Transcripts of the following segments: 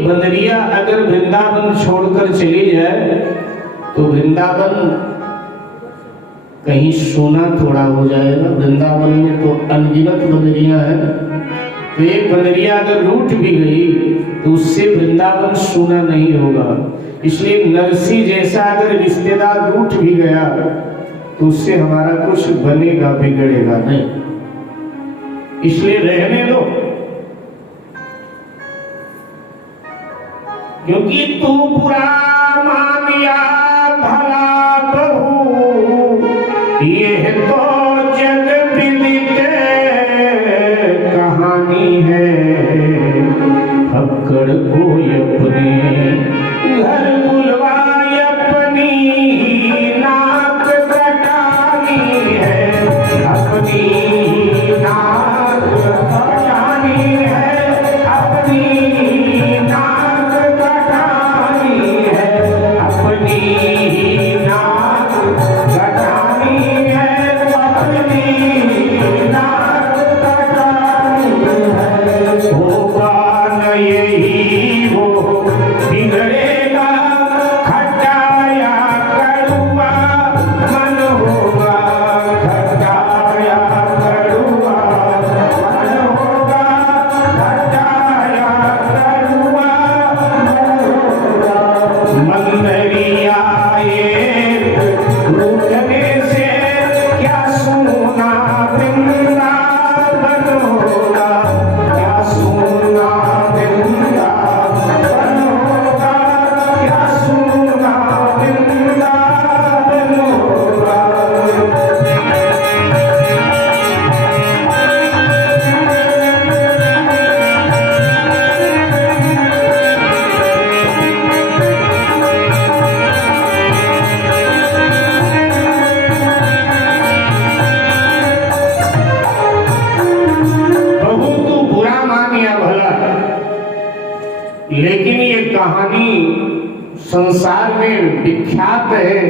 बंदरिया अगर वृंदावन छोड़कर चली जाए तो वृंदावन कहीं सोना थोड़ा हो जाएगा। वृंदावन में तो अनगिनत बंदरियां हैं, तो एक बंदरिया अगर रूठ भी गई तो उससे वृंदावन सोना नहीं होगा। इसलिए नरसी जैसा अगर रिश्तेदार रूठ भी गया तो उससे हमारा कुछ बनेगा बिगड़ेगा नहीं, इसलिए रहने दो। क्योंकि तू बुरा मानिया भला बहू, ये तो जग विदित कहानी है। फक्कड़ कोई अपने घर बुलवाए अपनी नाक कटानी है, अपनी नाक कटानी है, अपनी नाक कटानी है, अपनी नाक कटानी है, अपनी नाक कटानी है। होगा न यही वो बिगड़ेगा खटाया कड़ुआ मन होगा, खटाया कड़ुआ मन होगा, खटाया कड़ुआ मन होगा। मंदरिया एक रूठने से क्या सोना वृंदावन होगा, क्या सोना वृंदावन होगा, क्या सोना वृंदावन होगा। बहू तू बुरा मान या भला, लेकिन ये कहानी संसार में विख्यात है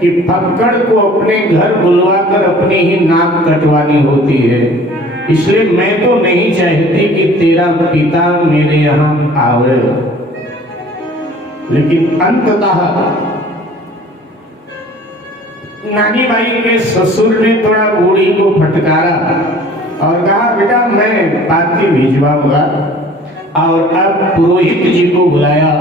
कि फक्कड़ को अपने घर बुलवाकर अपनी ही नाक कटवानी होती है। इसलिए मैं तो नहीं चाहती कि तेरा पिता मेरे यहाँ आवे, लेकिन अंततः नानी बाई के ससुर ने थोड़ा बूढ़ी को फटकारा और कहा बेटा मैं पाती भिजवाऊंगा। और अब पुरोहित जी को बुलाया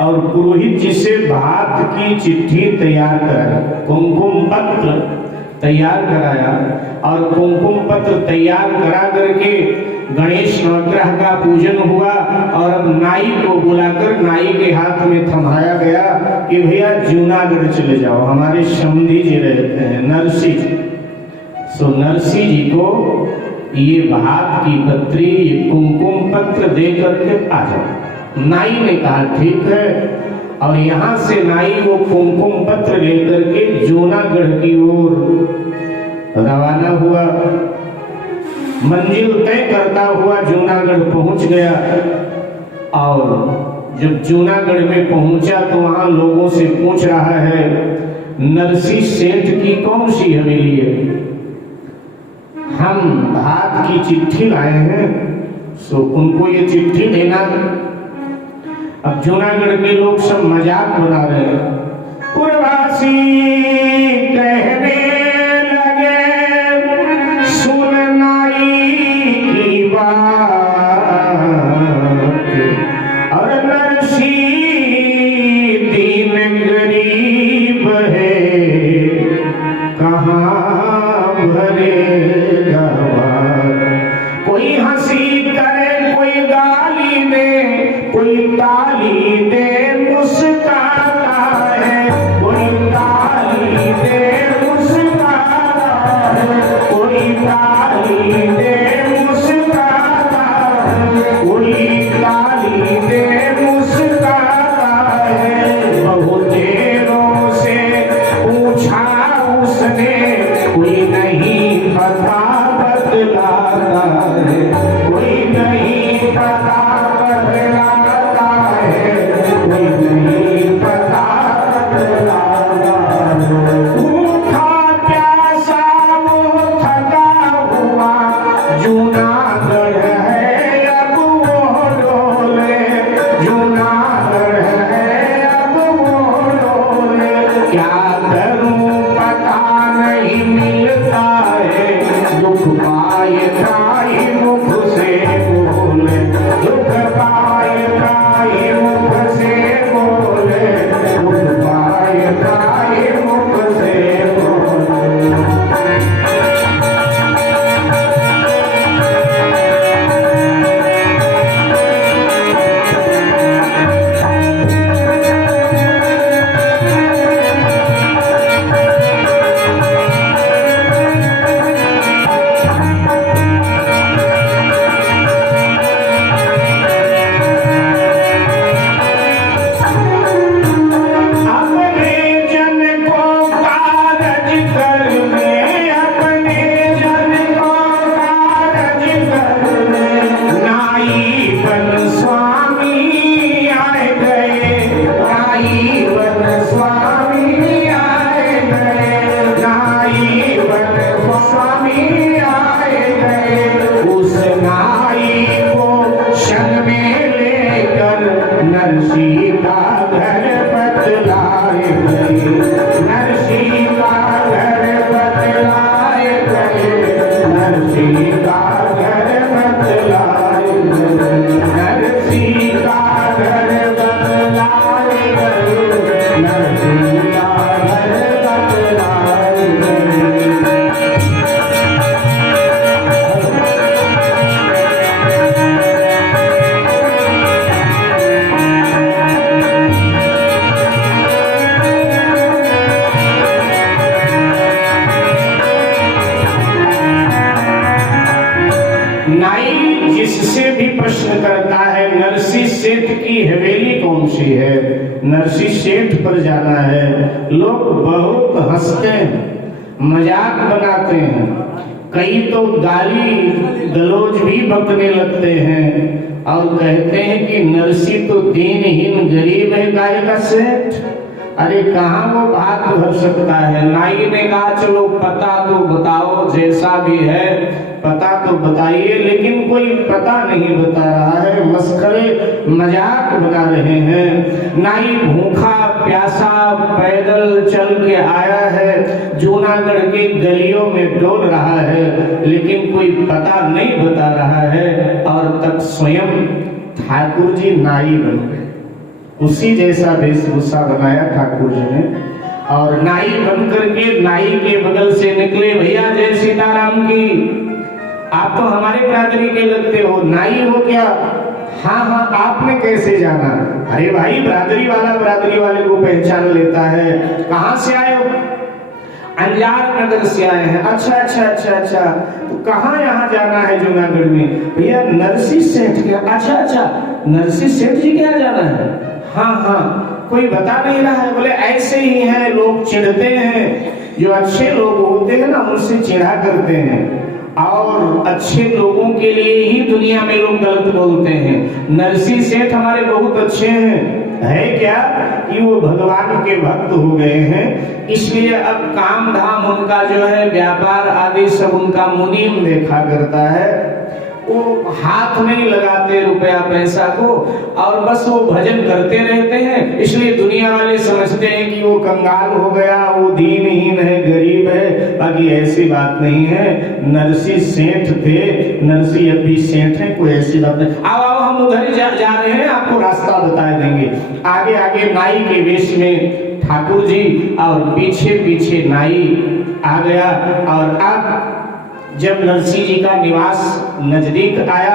और पुरोहित जी से भात की चिट्ठी तैयार कराई, कुमकुम पत्र तैयार कराया। और कुमकुम पत्र तैयार करा करके गणेश नवग्रह का पूजन हुआ और अब नाई को बुलाकर नाई के हाथ में थमाया गया कि भैया जूनागढ़ चले जाओ, हमारे समधी जी रहते हैं नरसी जी। सो नरसी जी को ये भात की पत्री, ये कुमकुम पत्र दे करके आ जाओ। नाई ने कहा ठीक है, और यहाँ से नाई वो कुमकुम पत्र लेकर के जूनागढ़ की ओर रवाना हुआ। मंजिल तय करता हुआ जूनागढ़ पहुंच गया। और जब जूनागढ़ में पहुंचा तो वहां लोगों से पूछ रहा है नरसी सेठ की कौन सी हवेली है, हम भात की चिट्ठी लाए हैं, सो उनको ये चिट्ठी देना। अब जूनागढ़ के लोग सब मजाक बना रहे हैं। पुरवासी कहने लगे सुन नाई की बात, और नरसी दीन गरीब है कहाँ भरेगा बार। कोई हंसी करे, कोई गाली दे, कोई ताली दे मुस्कुराता है, कोई ताली दे मुस्कुराता है, कोई ताली दे मुस्कुराता है, कोई ताली दे मुस्कुराता है। बहुत देरों से पूछा उसने, कोई नहीं पता बतलाता है, कोई नहीं पता बतलाता है, कोई नहीं पता बतलाता है। भूखा प्यासा वो थका हुआ जूनागढ़ है, अब वो सेठ की हवेली कौन सी है, नरसी सेठ पर जाना है। लोग बहुत हंसते हैं, मजाक बनाते हैं, कई तो गाली गलौज भी बकने लगते हैं और कहते हैं कि नरसी तो दीनहीन गरीब है, गाय का सेठ। अरे कहाँ वो बात भर सकता है। नाई ने कहा चलो पता तो बताओ, जैसा भी है पता तो बताइए, लेकिन कोई पता नहीं बता रहा है, मस्खरे मजाक बना रहे हैं। नाई भूखा प्यासा पैदल चल के आया है, जूनागढ़ के गलियों में डोल रहा है, लेकिन कोई पता नहीं बता रहा है। और तब स्वयं ठाकुर जी नाई बन गए, उसी जैसा वेशभूषा बनाया ठाकुर जी ने, और नाई बन करके नाई के बगल से निकले, भैया जय सीताराम की, आप तो हमारे बिरादरी के लगते हो, नाई हो क्या? हाँ हाँ, आपने कैसे जाना? अरे भाई बिरादरी वाला बिरादरी वाले को पहचान लेता है। कहाँ से आए हो? अंजार नगर से आए हैं। अच्छा अच्छा अच्छा अच्छा, तो कहाँ यहाँ जाना है जूनागढ़ में? भैया नरसी सेठ के। अच्छा अच्छा, नरसी सेठ जी क्या जाना है? हाँ हाँ, कोई बता नहीं रहा है। बोले ऐसे ही है, लोग चिढ़ते हैं, जो अच्छे लोग होते हैं ना उनसे चिढ़ा करते हैं, और अच्छे लोगों के लिए ही दुनिया में लोग गलत बोलते हैं। नरसी सेठ हमारे बहुत अच्छे हैं, है क्या कि वो भगवान के भक्त हो गए हैं, इसलिए अब काम धाम उनका जो है, व्यापार आदि सब उनका मुनीम देखा करता है। वो हाथ नहीं लगाते रुपया पैसा को, और बस वो भजन करते रहते हैं, इसलिए दुनिया वाले समझते हैं कि वो कंगाल हो गया, वो दीनहीन है, गरीब है। बाकी ऐसी बात नहीं है। नरसी सेठ थे, नरसी अब भी सेठ है, कोई ऐसी बात नहीं। आओ आओ, हम उधर ही जा रहे हैं, आपको रास्ता बता देंगे। आगे आगे नाई के वेश में ठाकुर जी, और पीछे पीछे नाई आ गया। और अब जब नरसी जी का निवास नजदीक आया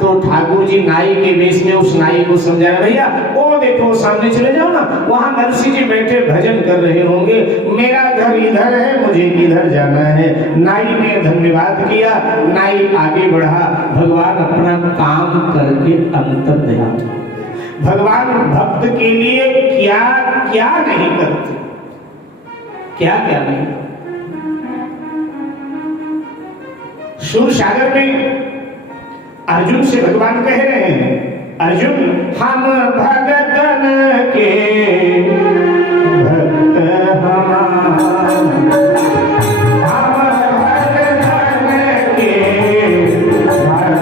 तो ठाकुर जी नाई के वेश में उस नाई को समझाया, भैया वो देखो सामने चले जाओ ना, वहां नरसी जी बैठे भजन कर रहे होंगे, मेरा घर इधर है, मुझे इधर जाना है। नाई ने धन्यवाद किया, नाई आगे बढ़ा। भगवान अपना काम करके अंतर ध्यान, भगवान भक्त के लिए क्या क्या नहीं करते, क्या क्या नहीं। सूर सागर में अर्जुन से भगवान कह रहे हैं, अर्जुन हम भगतन के भक्त हमारे, हम भगतन के भक्त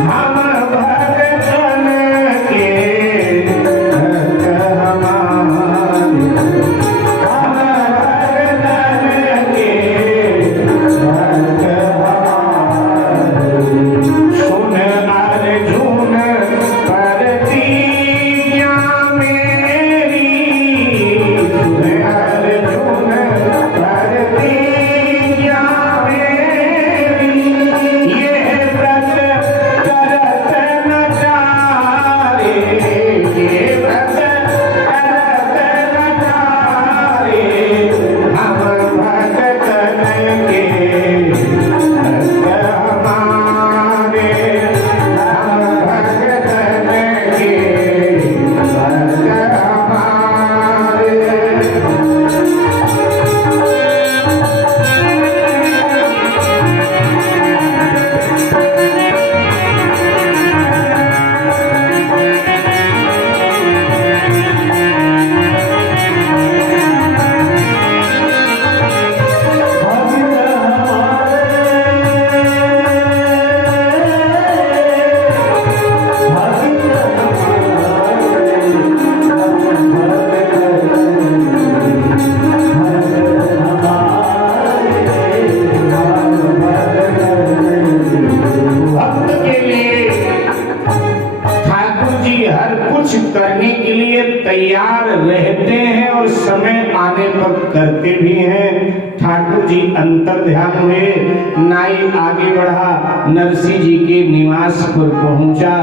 हमारे, हम भगतन के भक्त हमारे, करने के लिए तैयार रहते हैं और समय आने पर करते भी हैं। ठाकुर जी अंतर ध्यान हुए, नाई आगे बढ़ा, नरसी जी के निवास पर पहुंचा,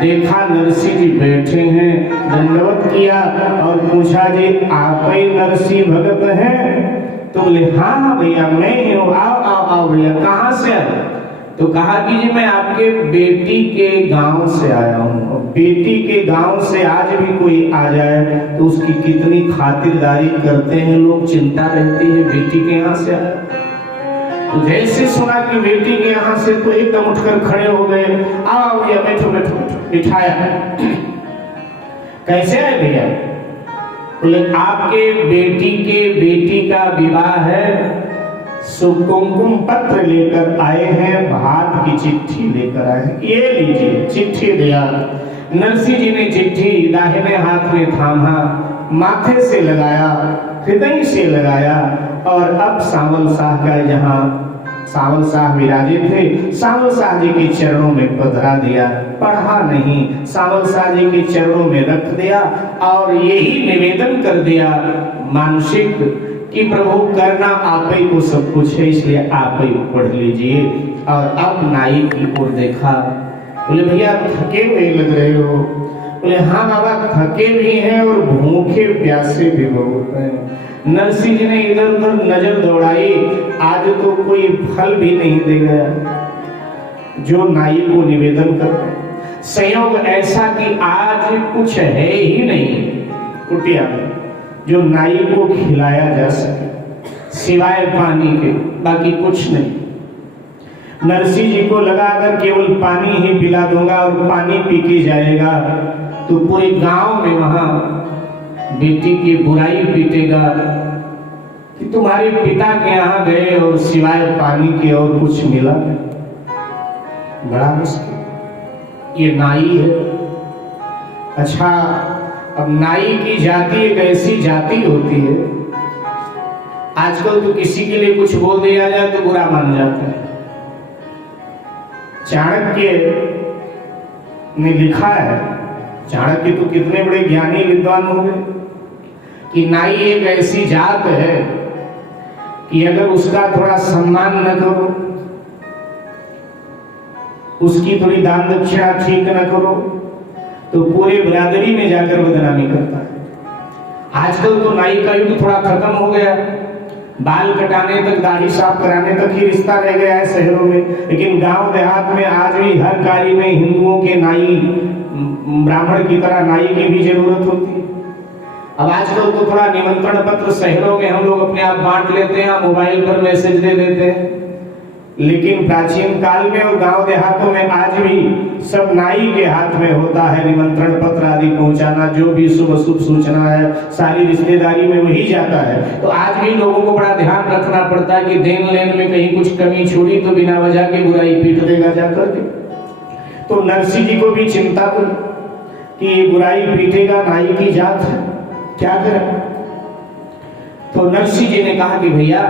देखा नरसी जी बैठे हैं, दंडवत किया और पूछा जी आप ही नरसी भगत हैं? तो बोले हाँ हाँ भैया मैं ही हूँ, आओ आओ आओ भैया। कहाँ से आए? तो कहा कि जी मैं आपके बेटी के गांव से आया हूँ। बेटी के गांव से आज भी कोई आ जाए तो उसकी कितनी खातिरदारी करते हैं लोग, चिंता रहती है बेटी के यहाँ से आया। तो जैसे सुना कि बेटी के यहाँ से तो एकदम उठकर खड़े हो गए, आओ भैया बैठो बैठो बैठो, बिठाया। कैसे आए भैया? बोले आपके बेटी का विवाह है, सो कुमकुम पत्र लेकर आए हैं, भात की चिट्ठी लेकर आए हैं, ये लीजिए। चिट्ठी दिया। नरसिंह जी ने चिट्ठी दाहिने हाथ में थामा, माथे से लगाया, हृदय से लगाया, और अब सावल शाह का यहाँ सावल शाह विराजे थे, सावल शाह जी के चरणों में पधरा दिया। पढ़ा नहीं, सावल शाह जी के चरणों में रख दिया और यही निवेदन कर दिया मानसिक कि प्रभु करना आप ही को सब कुछ है, इसलिए आप ही पढ़ लीजिए। और अब नाई की ओर देखा। बोले भैया थके हुए लग रहे हो। बोले हाँ बाबा थके भी हैं और भूखे प्यासे भी बहुत हैं। नरसिंह जी ने इधर उधर नजर दौड़ाई, आज तो कोई फल भी नहीं दे गया जो नाई को निवेदन कर। संयोग ऐसा कि आज कुछ है ही नहीं कुटिया में जो नाई को खिलाया जा सके, सिवाय पानी के, बाकी कुछ नहीं। नरसिंह जी को लगा अगर केवल पानी ही पिला दूंगा और पानी पी के जाएगा तो पूरे गांव में वहां बेटी की बुराई पीटेगा कि तुम्हारे पिता के यहाँ गए और सिवाय पानी के और कुछ मिला। बड़ा मुश्किल। ये नाई है। अच्छा, अब नाई की जाति एक ऐसी जाति होती है, आजकल तो किसी के लिए कुछ बोल दिया जाए तो बुरा मान जाता है। चाणक्य ने लिखा है, चाणक्य तो कितने बड़े ज्ञानी विद्वान होंगे, कि नाई एक ऐसी जात है कि अगर उसका थोड़ा सम्मान न करो, उसकी थोड़ी दान दक्षिणा ठीक न करो तो पूरे बिरादरी में जाकर बदनामी करता है। आजकल तो नाई का युग थोड़ा खत्म हो गया, बाल कटाने तक, दाढ़ी साफ कराने तक ही रिश्ता रह गया है शहरों में, लेकिन गांव देहात में आज भी हर कार्य में हिंदुओं के नाई, ब्राह्मण की तरह नाई की भी जरूरत होती है। अब आजकल तो थोड़ा निमंत्रण पत्र शहरों में हम लोग अपने आप बांट लेते हैं, मोबाइल पर मैसेज दे देते हैं, लेकिन प्राचीन काल में और गांव देहातों में आज भी सब नाई के हाथ में होता है निमंत्रण पत्र आदि पहुंचाना। जो भी शुभ अशुभ सूचना है सारी रिश्तेदारी में वही जाता है। तो आज भी लोगों को बड़ा ध्यान रखना पड़ता है कि देन लेन में कहीं कुछ कमी छोड़ी तो बिना वजह के बुराई पीट देगा जाकर के। तो नरसिंह जी को भी चिंता हुई कि ये बुराई पीटेगा, नाई की जात है, क्या करें। तो नरसिंह जी ने कहा कि भैया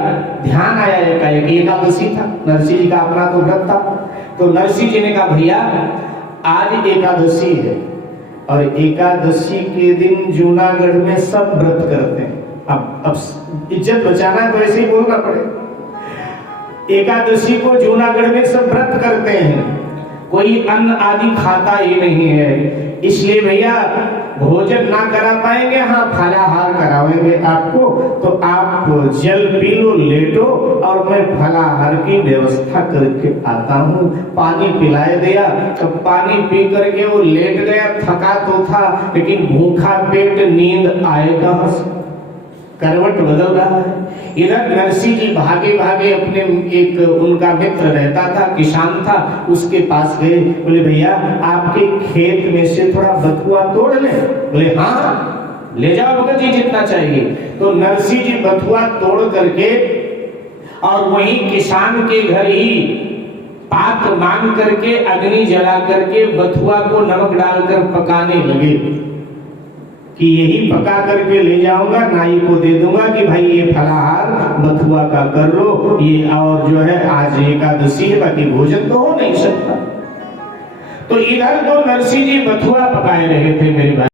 ध्यान आया एकादशी था, नरसिंह जी का अपना तो व्रत था। तो नरसिंह जी ने कहा भैया आज एकादशी है और एकादशी के दिन जूनागढ़ में सब व्रत करते हैं। अब इज्जत बचाना तो ऐसे ही बोलना पड़े। एकादशी को जूनागढ़ में सब व्रत करते हैं, कोई अन्न आदि खाता ही नहीं है, इसलिए भैया भोजन ना करा पाएंगे, हाँ फलाहार कराएंगे आपको, तो आप जल पी लो, लेटो और मैं फलाहार की व्यवस्था करके आता हूँ। पानी पिलाए दिया, तो पानी पी करके वो लेट गया, थका तो था लेकिन भूखा पेट, नींद आए कहां से, करवट बदल रहा है। इधर नरसिंह जी भागे भागे अपने एक उनका मित्र रहता था, किसान था, उसके पास गए। बोले भैया आपके खेत में से थोड़ा बथुआ तोड़ ले। बोले हाँ ले जाओ भगत जी जितना चाहिए। तो नरसिंह जी बथुआ तोड़ करके और वहीं किसान के घर ही पात्र मांग करके अग्नि जला करके बथुआ को नमक डालकर पकाने लगे कि यही पका करके ले जाऊंगा, नाई को दे दूंगा कि भाई ये फलाहार बथुआ का कर लो, ये और जो है आज एकादशी है, बाकी भोजन तो हो नहीं सकता। तो इधर तो नरसिंह जी बथुआ पकाए रहे थे मेरे भाई।